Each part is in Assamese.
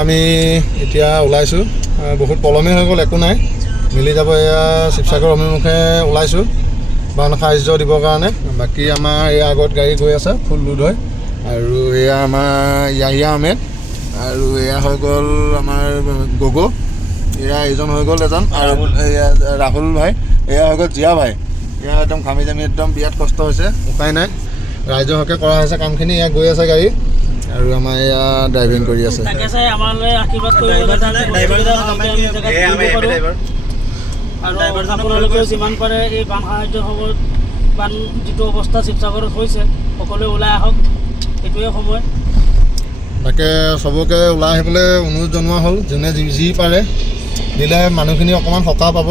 আমি এতিয়া ওলাইছোঁ বহুত পলমেই হৈ গ'ল একো নাই মিলি যাব এয়া শিৱসাগৰ অভিমুখে ওলাইছোঁ বান সাহাৰ্য দিবৰ কাৰণে বাকী আমাৰ এই আগত গাড়ী গৈ আছে ফুল লোড হয় আৰু এয়া আমাৰ ইয়াহিয়া আহমেদ আৰু এয়া হৈ গ'ল আমাৰ গগো এয়া এইজন হৈ গ'ল এজন আৰু এয়া ৰাহুল ভাই এয়া হৈ গ'ল জিয়া ভাই এয়া একদম ঘামি জামি একদম বিৰাট কষ্ট হৈছে উপায় নাই ৰাইজৰ হকে কৰা হৈছে কামখিনি এয়া গৈ আছে গাড়ী আৰু আমাৰ এয়া ড্ৰাইভিং কৰি আছে আৰু আপোনালোকেও যিমান পাৰে এই বান সাহাৰ্য খবৰ বান যিটো অৱস্থা শিৱসাগৰত হৈছে সকলোৱে ওলাই আহক এইটোৱে সময় তাকে চবকে ওলাই আহিবলৈ অনুৰোধ জনোৱা হ'ল যোনে যি পাৰে দিলে মানুহখিনি অকণমান সকাহ পাব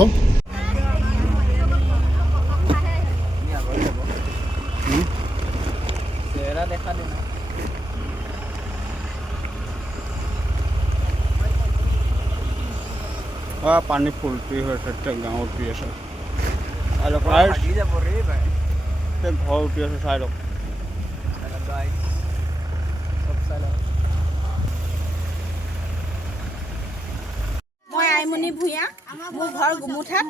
পানী ফুলটি হৈছে গাঁৱত উঠি আছে ঘৰ উঠি আছে চাই লওক মই আইমণি ভূঞা মোৰ ঘৰ গুমুঠাত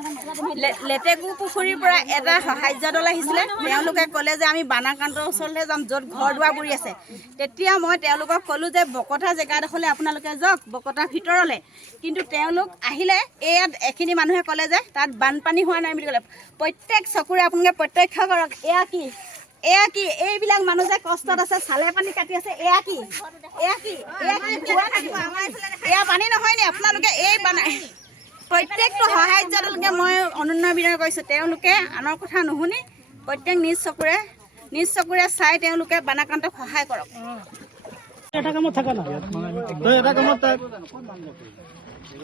লেটেকু পুখুৰীৰ পৰা এটা সাহাৰ্য দল আহিছিলে তেওঁলোকে ক'লে যে আমি বানাকান্তৰ ওচৰলৈ যাম য'ত ঘৰ দুৱাৰ বুৰি আছে তেতিয়া মই তেওঁলোকক ক'লোঁ যে বকতা জেগাডোখৰলৈ আপোনালোকে যাওক বকতাৰ ভিতৰলৈ কিন্তু তেওঁলোক আহিলে ইয়াত এখিনি মানুহে ক'লে যে তাত বানপানী হোৱা নাই বুলি ক'লে প্ৰত্যেক চকুৰে আপোনালোকে প্ৰত্যক্ষ কৰক এয়া কি এইবিলাক মানুহ যে কষ্টত আছে চালে পানী কাটি আছে এয়া কি এয়া পানী নহয় নি আপোনালোকে এই বানাই প্ৰত্যেকটো সাহাৰ্যলৈকে মই অনন্য বিনয় কৰিছোঁ তেওঁলোকে আনৰ কথা নুশুনি প্ৰত্যেক নিজ চকুৰে চাই তেওঁলোকে বানাক্ৰান্তক সহায় কৰক এটা কামত থাকা না তই এটা কামত থাক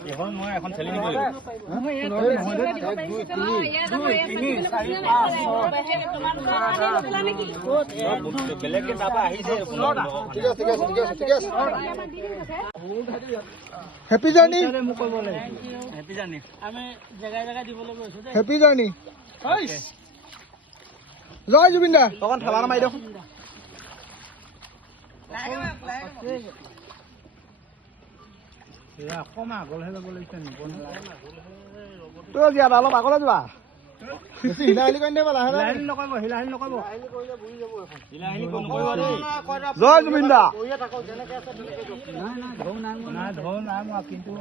এখন মই এখন চেলি নিব বেলেগকে তাৰপৰা আহিছে হেপী জাৰ্ণি আমি জেগাই জেগাই দিবলৈ গৈছোঁ হেপী জাৰ্ণি জয় জুবিন দা অকণ ঠেলা মাৰি দিয়ক অকণমান আগলৈহে যাব লাগিছে তই দিয়া অলপ আগলৈ যোৱা জয় জুবিন দা কিন্তু